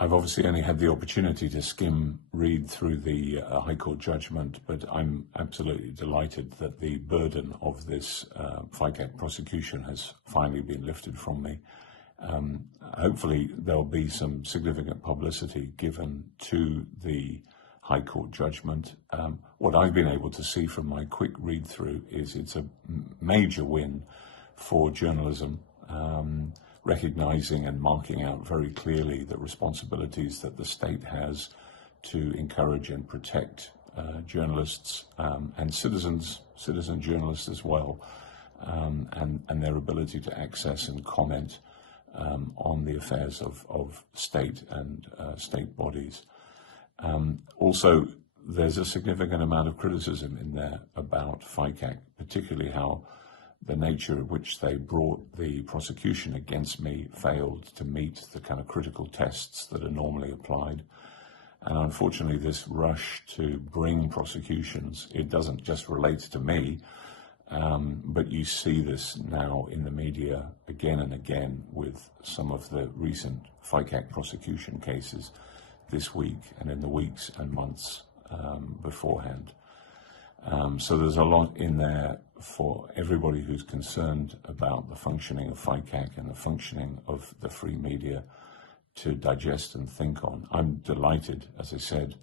I've obviously only had the opportunity to read through the High Court judgment, but I'm absolutely delighted that the burden of this FICAC prosecution has finally been lifted from me. Hopefully there'll be some significant publicity given to the High Court judgment. What I've been able to see from my quick read through is it's a major win for journalism, recognising and marking out very clearly the responsibilities that the state has to encourage and protect journalists and citizen journalists as well, and their ability to access and comment on the affairs of state and state bodies. Also, there's a significant amount of criticism in there about FICAC, particularly how the nature of which they brought the prosecution against me failed to meet the kind of critical tests that are normally applied. And unfortunately, this rush to bring prosecutions, it doesn't just relate to me, but you see this now in the media again and again with some of the recent FICAC prosecution cases this week and in the weeks and months beforehand. So there's a lot in there for everybody who's concerned about the functioning of FICAC and the functioning of the free media to digest and think on. I'm delighted, as I said,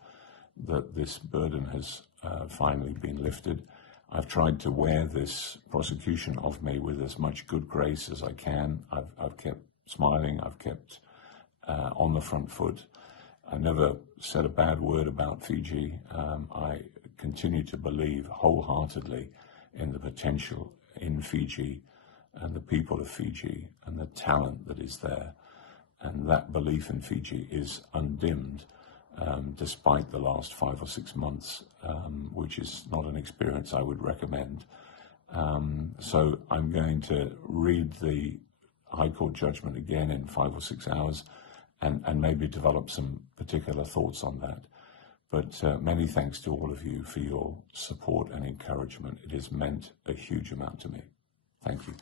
that this burden has finally been lifted. I've tried to wear this prosecution of me with as much good grace as I can. I've kept smiling, I've kept on the front foot. I never said a bad word about Fiji. I continue to believe wholeheartedly in the potential in Fiji and the people of Fiji and the talent that is there. And that belief in Fiji is undimmed despite the last 5 or 6 months, which is not an experience I would recommend. So I'm going to read the High Court judgment again in 5 or 6 hours and maybe develop some particular thoughts on that. But many thanks to all of you for your support and encouragement. It has meant a huge amount to me. Thank you.